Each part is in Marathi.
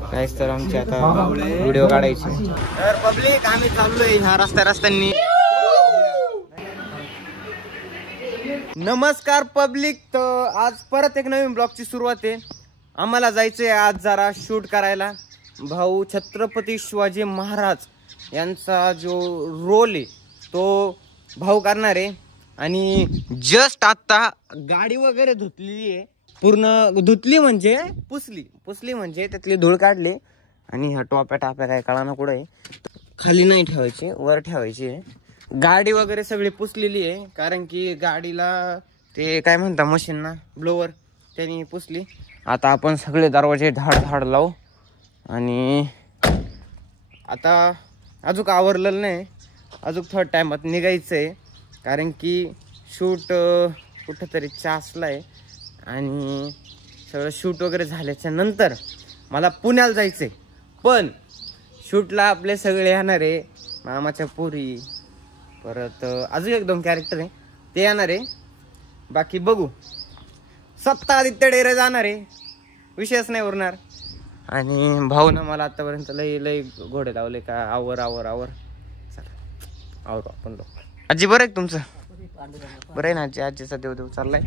काहीच तर आमचे आता व्हिडिओ काढायचे. तर पब्लिक आम्ही चाललोय ह्या रस्त्यानी. नमस्कार पब्लिक. तर आज परत एक नवीन ब्लॉगची सुरुवात आहे. आम्हाला जायचंय आज जरा शूट करायला. भाऊ छत्रपती शिवाजी महाराज यांचा जो रोल आहे तो भाऊ करणार आहे. आणि जस्ट आता गाडी वगैरे धुतलेली आहे, पूर्ण धुतली म्हणजे पुसली म्हणजे त्यातली धूळ काढली. आणि ह्या टोप्या काय कळाना कुठं आहे, खाली नाही ठेवायची, वर ठेवायची आहे. गाडी वगैरे सगळी पुसलेली आहे, कारण की गाडीला ते काय म्हणता मशीन ना, ब्लोवर, त्यांनी पुसली. आता आपण सगळे दरवाजे धाड लावू. आणि आता अजून आवरलेलं नाही, अजून थोडं टायमात निघायचं आहे. कारण की शूट कुठंतरी चासला आहे. आणि सगळं शूट वगैरे झाल्याच्या नंतर मला पुण्याला जायचं आहे. पण शूटला आपले सगळे येणार आहे, मामाच्या पोरी, परत अजून 1-2 कॅरेक्टर आहे ते येणार आहे. बाकी बघू. सप्ताहादित्य डेरे जाणार आहे, विषयच नाही उरणार. आणि भाऊनं मला आतापर्यंत लई घोडे लावले का आवर. चला आवरू आपण लोक. आजी बरं आहे तुमचं? बरं आहे ना आजी? आजीचा देव चाललाय.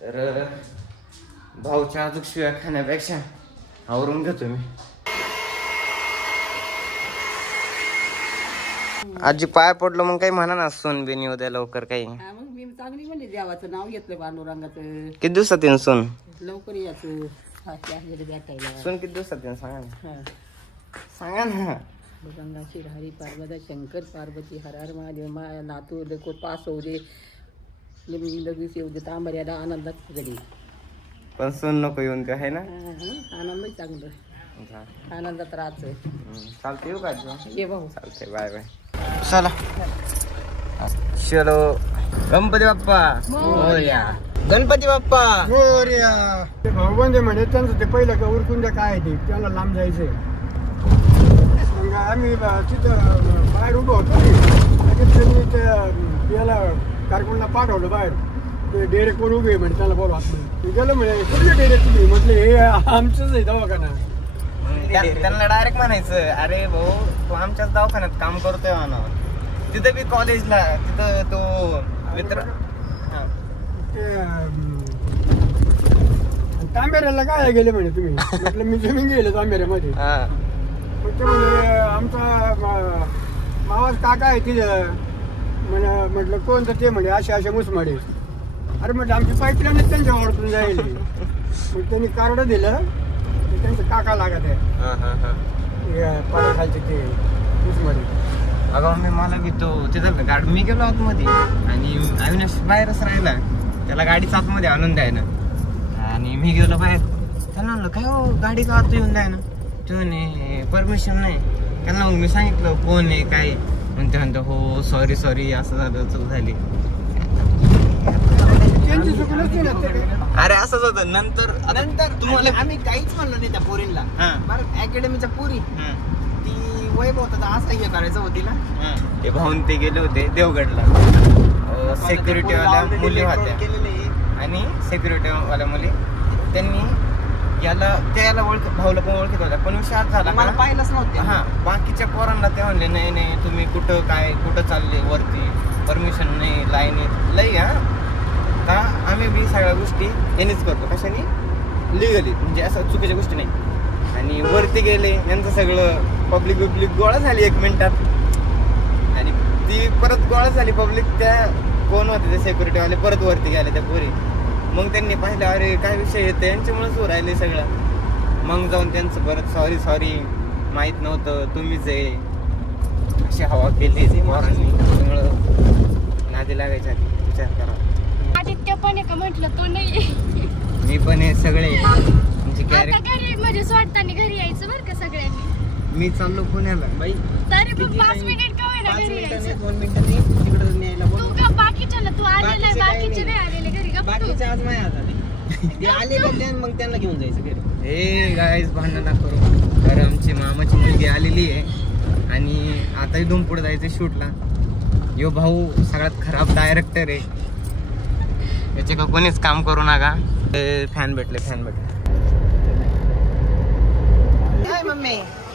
तर भाऊच्या अजून शिव्या खाण्यापेक्षा आवरून घेतो मी. आजी पाय पडलो मग काही म्हणा ना, सोन बिन येऊ द्या लवकर काही. मी चांगली म्हणजे देवाचं नाव घेतलं पांडुरंगाचं. किती दिवसात येईन सोन? लवकर यायचं भेटायला. सोन किती दिवसात येईन सांगा ना. गंगा श्री हरी पार्वती शंकर पार्वती हर हर महादेव माया नातू देखो पास होऊ दे, लगेच येऊ दे तांबऱ्याला आनंदात घडी. पण सोन नको येऊन का, आहे ना? आनंदही चांगलं, आनंदात राहायचं. चालते येऊ का? ये भाऊ. चालते, बाय बाय. चला चलो. गणपती बाप्पा मोरया. गणपती बाप्पा मोरया. ते भाऊ बंदे म्हणे त्यांचं ते पहिलं उरकून द्या, काय ते त्याला लांब जायचंय. मग आम्ही तिथं बाहेर उभं होतो. त्यांनी ते याला कारकुनला पाठवलं बाहेर. ते डेरे कोण उभे म्हणे, त्याला बोलवा. गेलं म्हणे कुठले डेरे तुम्ही? म्हटलं हे आमचंच आहे दवाखाना. त्यांना डायरेक्ट म्हणायचं, अरे भाऊ तू आमच्याच दवाखान्यात काम करतोय म्हणा, तिथं बी कॉलेजला, तिथं तो मित्र. तांबेऱ्याला काय गेले म्हणे तुम्ही? म्हटलं मी जमीन गेले तांबेऱ्यामध्ये. मग ते म्हणे आमचा मावाच काका आहे तिथं. म्हटलं कोणतं? ते म्हणे अशा मुसमाडे. अरे म्हटलं आमची पाईपलाईन त्यांच्या वावरातून जाईल. मग त्यांनी कार्ड दिलं, त्यांचं काका लागत आहे पाण्याखालचे ते मुसमाडे. अगं मी मला बी तो तिथं गाडी, मी गेलो आतमध्ये आणि अविनाश बाहेरच राहिला, त्याला गाडीच आतमध्ये आणून द्यायना. आणि मी गेलो बाहेर, त्यांना म्हणलं काय हो गाडी का आत येऊन द्यायना? ते म्हणे परमिशन नाही. त्यांना मग मी सांगितलं कोण आहे काय, म्हणते हो सॉरी असं झालं, चल झाली. अरे असंच होतं. नंतर तुम्हाला आम्ही काहीच म्हणलो नाही त्या पोरीला. बरं अकॅडमीच्या पोरी ती वैभव होता, असं हे करायचं होती ना. ते भाऊन ते गेले होते देवगडला, सिक्युरिटी वाल्या मुली होत्या. आणि सिक्युरिटी वाल्या मुली त्यांनी याला भाऊला पण ओळखत होत्या. पण विषय झाला मला पाहिलंच नव्हतं. हा, बाकीच्या पोरांना ते म्हणले नाही तुम्ही कुठं चालले, वरती परमिशन नाही, लाईनीत लई. का आम्ही बी सगळ्या गोष्टी यांनीच करतो, कशाने? लिगली, म्हणजे असं चुकीच्या गोष्टी नाही. आणि वरती गेले, यांचं सगळं पब्लिक गोळा झाली 1 मिनिटात. आणि ती परत गोळा झाली पब्लिक. त्या कोण होते ते सिक्युरिटीवाले, परत वरती गेले त्या पोरी. मग त्यांनी पाहिलं अरे काय विषय येते, यांच्यामुळेच हो राहिले सगळं. मग जाऊन त्यांचं परत सॉरी माहीत नव्हतं, तुम्हीच आहे, अशी हवा केली पोरांनी. त्यामुळं नादी लागायच्या विचार करा. आदित्य पण आहे का म्हटलं? तो नाही. मी पण आहे, सगळे म्हणजे सोडताना घरी यायचं बरं का सगळ्यांनी. मी चाललो पुण्याला बाई. तरी पण 5 मिनिट का होईना घरी यायचं. 2 मिनिटांनी तिकडे न्यायला बोल. तू का बाकीच्या तू आलेला, बाकीचे नाही आलेले घरी का? बाकीचे आज नाही आले. ते आले का मग त्यांना घेऊन जायचं घरी. हे गाईस भांडण ना करू. तर आमची मामाची मुलगी आलेली आहे आणि आता इथून पुढे जायचं शूटला. यो भाऊ सगळ्यात खराब डायरेक्टर आहे, याचे का कोणीच काम करू नका. फॅन भेटले.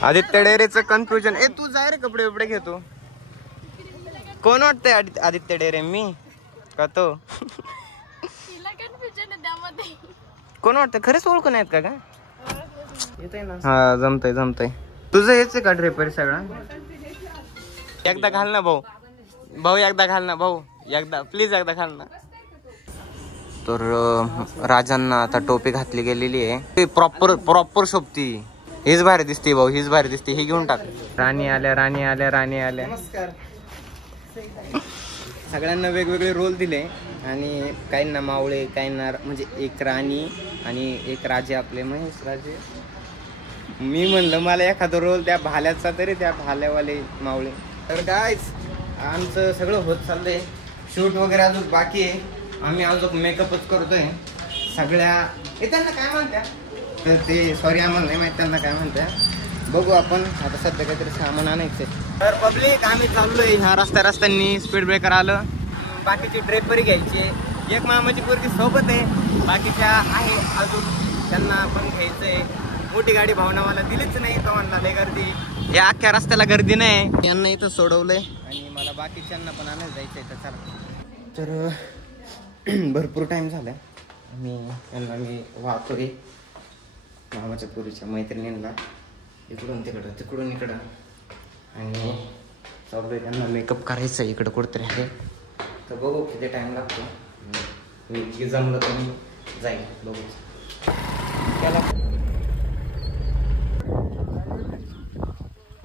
आदित्य डेरेचं कन्फ्युजन. तू जाय रे, कपडे बिपडे घेतो. कोण वाटतंय आदित्य डेरे, मी का तो? कोण वाटतं? खरंच ओळखून आहेत का? हा, जमतय. तुझं हेच का ड्रेपर सगळं? एकदा घाल ना भाऊ, एकदा घाल ना भाऊ, एकदा प्लीज, एकदा घाल ना. तर राजांना आता टोपी घातली गेलेली आहे. ते प्रॉपर शोभती. हीच भारी दिसते भाऊ, हीच भारी दिसते. ही घेऊन टाक. राणी आल्या. नमस्कार. सगळ्यांना वेगवेगळे रोल दिले आणि काहींना मावळे, काहींना म्हणजे एक राणी आणि एक राजे, आपले महेश राजे. मी म्हणलं मला एखादा रोल त्या भाल्याचा तरी, त्या भाल्यावाले मावळे. तर गाईज आमचं सगळं होत चाललंय. शूट वगैरे अजून बाकी आहे. आम्ही अजून मेकअपच करतोय. सगळ्या त्यांना काय म्हणत्या, तर ते सॉरी आम्हाला नाही माहिती त्यांना काय म्हणत्या. बघू आपण आता. सध्या काहीतरी सामान आणायचंय. तर पब्लिक आम्ही चाललोय ह्या रस्त्यांनी. स्पीड ब्रेकर आलं. बाकीची ड्रेपरी घ्यायची. एक मामाची पोरगी सोबत आहे, बाकीच्या आहे अजून, त्यांना पण घ्यायचंय. मोठी गाडी भावनावाला दिलीच नाही, तो म्हणला लय गर्दी. या अख्ख्या रस्त्याला गर्दी नाही. यांना इथं सोडवलंय आणि मला बाकीच्यांना पण आणायला जायचंय. तर चला. तर भरपूर टाइम झाला. मी वाहतोय मामाच्या पोरीच्या मैत्रिणींना, इकडून तिकडून इकडं, आणि चालू त्यांना मेकअप करायचं इकडं कुठतरी आहे. तर बघू किती टाइम लागतो. मी जमलं तर मी जाईल. बघू.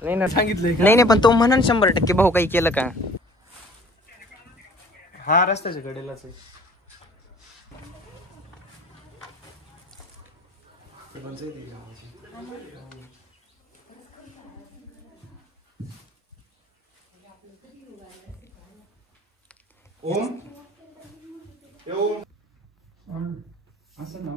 नाही सांगितलं. नाही पण तो म्हणून 100% भाऊ काही केलं का? हा रस्त्याच्या कडेलाच आहे. असं ना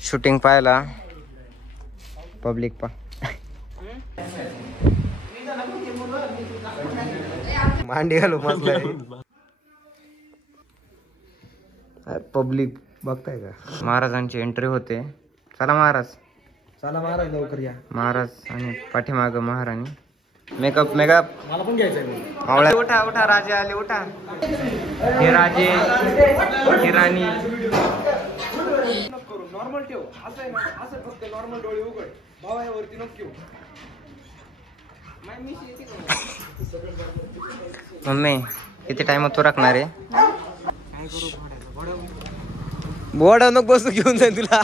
शूटिंग पाहायला पब्लिक पा मांडी घालू मस्त. पब्लिक बघताय का? महाराजांची एंट्री होते. चला महाराज लवकर या. महाराज आणि पाठीमाग महाराणी. मेकअप मला पण घ्यायचं. उठा राजे आले. उठा. हे राजे, ही राणी. नॉर्मल ठेव. असं आहे ना, असं फक्त नॉर्मल डोळे उघड. भावावरती नको. मम्मी किती टाइमात तो राखणार आहे? बोर्ड नको बसू, घेऊन जाईल तुला.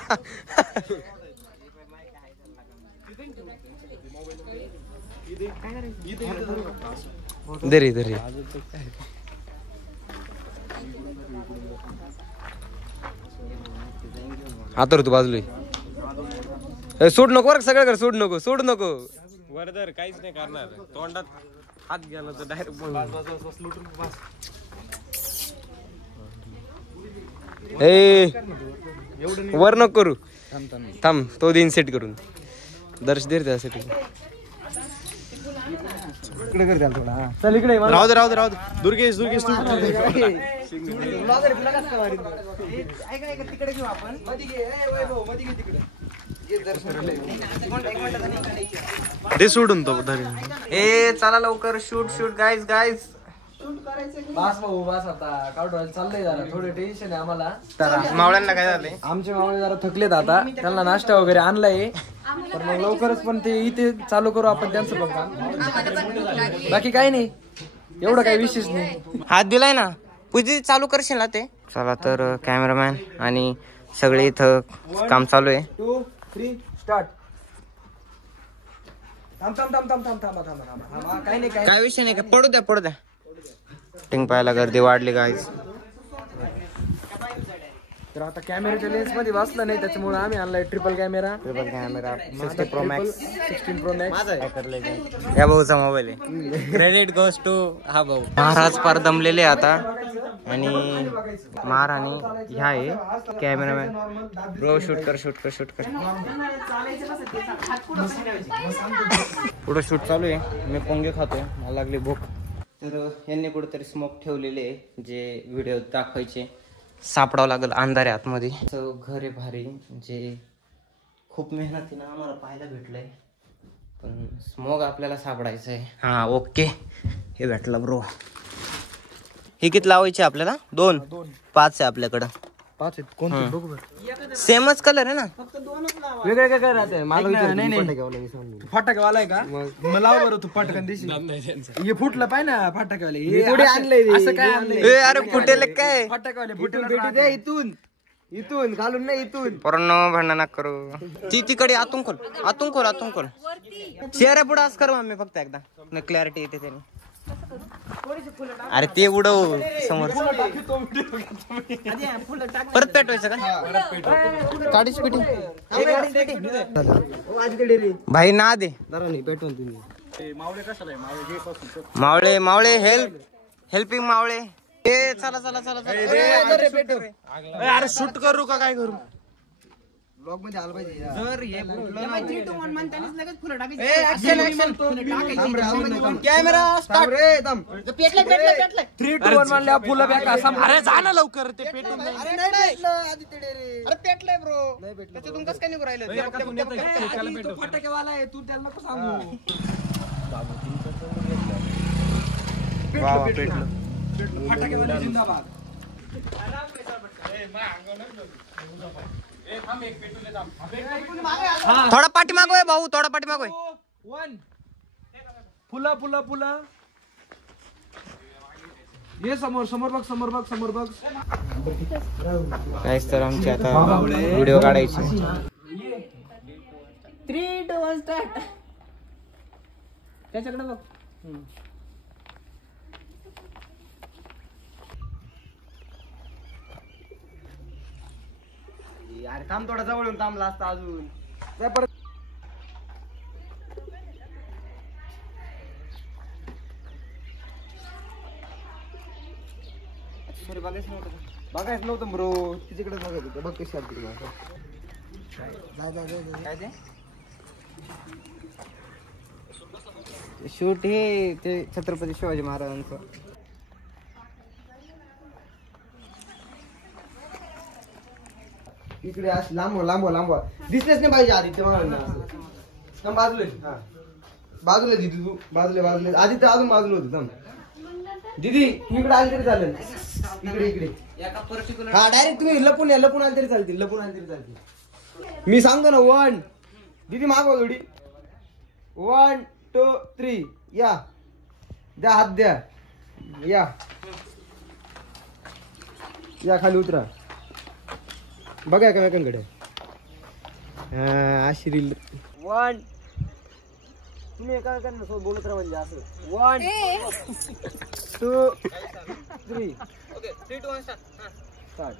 दरी आता तू बाजूला सूट नको वर, सगळं कर. सूट नको वरदर काहीच नाही करणार. तोंडात हात गेला तर डायरेक्ट वर नको करू. थांब तो दिन सेट करून दर्श दे त्यासाठी. इकडे कर थोडा. चल इकडे. राहू दे. दुर्गेश तिकडे घेऊ आपण. ते सोडून तो चला लवकर. Shoot guys. बास आता काढून चाललंय. जरा थोडं टेन्शन आहे आम्हाला. मावळ्यांना काय झालंय? आमचे मावळे जरा थकलेत आता. त्यांना नाश्ता वगैरे आणलाय. तर मग लवकरच पण ते इथे चालू करू आपण त्यांचं पण काम. बाकी काही नाही, एवढं काही विशेष नाही. हात दिलाय ना, पूजी चालू करशील ना ते. चला तर कॅमेरामॅन आणि सगळे इथं काम चालू आहे. 2, 3 स्टार्ट. काही नाही, काय विषय नाही का? पडू द्या. टिंग पाहायला गर्दी वाढली गाईज. तर आता कॅमेराच्या लेन्स मध्ये बसलं नाही, त्याच्यामुळे आम्ही आणलाय triple camera 16 Pro Max. 16 Pro Max. या भाऊचा मोबाईल आहे. क्रेडिट गोज टू हा भाऊ. महाराज पार दमलेले आता आणि महाराणी ह्या आहे कॅमेरामॅन. ब्रो शूट कर. पुढं शूट चालू आहे. मी पोंगे खातोय, मला लागली भूक. तर यांनी कुठेतरी स्मोक ठेवलेले आहे जे व्हिडिओ दाखवायचे. सापडावं लागेल अंधाऱ्या आतमध्ये. घर आहे भारी, जे खूप मेहनतीनं आम्हाला पाहायला भेटलंय, पण स्मोग आपल्याला सापडायचं आहे. हा ओके, हे भेटलं ब्रो. हे किती लावायचे आपल्याला? 2 5 आहे आपल्याकडं. 5 आहेत. कोणते बघू बरं. सेमच कलर आहे ना? वेगळे काय राहते फटाकेवाला आहे का? मग लाव बरं तू पटकन दिशी. हे फुटलं पाहिजे ना फटाकेवाले. हे असं काय आणलंय? अरे फुटेल काय? फटाकेवाले फुटेल इथून घालून नाही इथून. पोरांनो भांडण नका करू. ती तिकडे आतून खोल. चेहरा पुढे असं कर मम्मी फक्त एकदा क्लॅरिटी येते त्याने. अरे ते उडव समोर. परत पेटवायचं का? काढीच पेटी भाई ना दे. मावळे हेल्पिंग मावळे. चला अरे शूट करू का काय करू? ब्लॉग मध्ये आलं पाहिजे. जर हे कॅमेरा स्टार्ट. 3 2 1 म्हणल्या फुलं बॅग असा. अरे जा ना लवकर, ते पेटून जाईल. अरे पेटलंय ब्रो, त्याच्यातून कसं काय निघू राहिलं? फटाकेवाला आहे तू, त्याला नको सांगू. फटाकेवाला जिंदाबाद. थोडा पाठी मागोय भाऊ, थोडा पाठी मागोय. 1 फुलं ये समोर बघ. काहीच तर आमची आता व्हिडिओ काढायची. 3 2 1 स्टार्ट. त्याच्याकडे बघ. अरे थांब, थोडा जवळून थांबला असता अजून. बघायचं नव्हतं ब्रो, तिच्याकडे बघत होतं. बघ कशी आली तुम्हाला. काय ते शूट हे ते छत्रपती शिवाजी महाराजांचं. इकडे असं लांबवा दिसलेच नाही पाहिजे आदित्य महाराजांना. बाजूला दिदी तू बाजूला आदित्य अजून बाजूला होती. थांब दीदी, तू इकडे आली तरी चालेल. इकडे हा डायरेक्ट तुम्ही लपून आली तरी चालतील. मी सांगतो ना. 1 दीदी मागवा थोडी. 1 2 3 या. द्या हात द्या. या खाली उतरा. बघा एकमेकांकडे. अशी रील. 1 तुम्ही एकामेकांसोबत बोलत राहा म्हणजे असं. 1 2 3 ओके 3 2 1 स्टार्ट.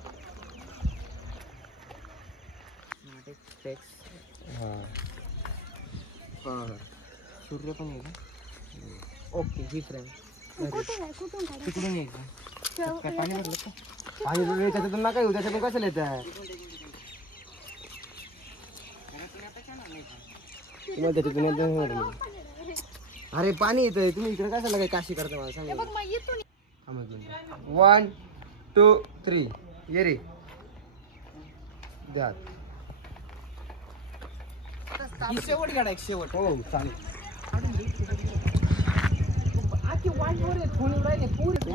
सूर्य पण आहे का? ओके ही फ्रेंड तिकडून यायचं. पाणी भरलं का? पाणी त्याच्यातून नका येऊ. त्याच्यातून कशाला येत आहे तुम्हाला? त्याच्यातून अरे पाणी येतंय. तुम्ही इकडे कशाला काही काशी करता मला सांगा. 1 2 3 ये रे. द्या शेवट गाडा शेवट. हो चालेल.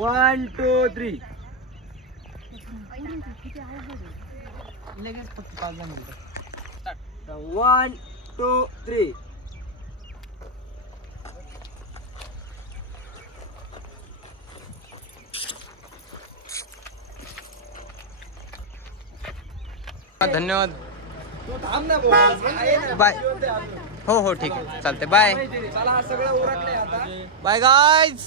1 2 3 लगेच फक्त 5 मिनिटं. 1 2 3 धन्यवाद. बाय. हो ठीक आहे चालते. Bye bye guys.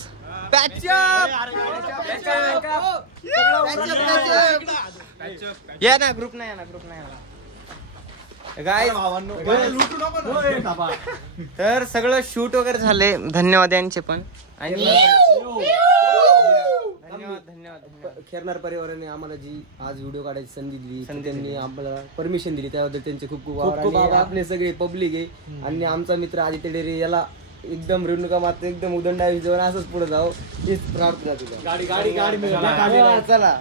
या ना ग्रुप नाही गाईज. तर सगळं शूट वगैरे झाले. धन्यवाद यांचे पण. आणि धन्यवाद खेरणार परिवाराने आम्हाला जी आज व्हिडिओ काढायची संधी दिली, त्यांनी आम्हाला परमिशन दिली, त्याबद्दल त्यांचे खूप खूप आभार. आपले सगळे पब्लिक आहे. आणि आमचा मित्र आदित्य डेरे याला एकदम रेणुका माता एकदम उदंड आयुष्य असंच पुढे जावं हीच प्रार्थना तुला. गाडी चला.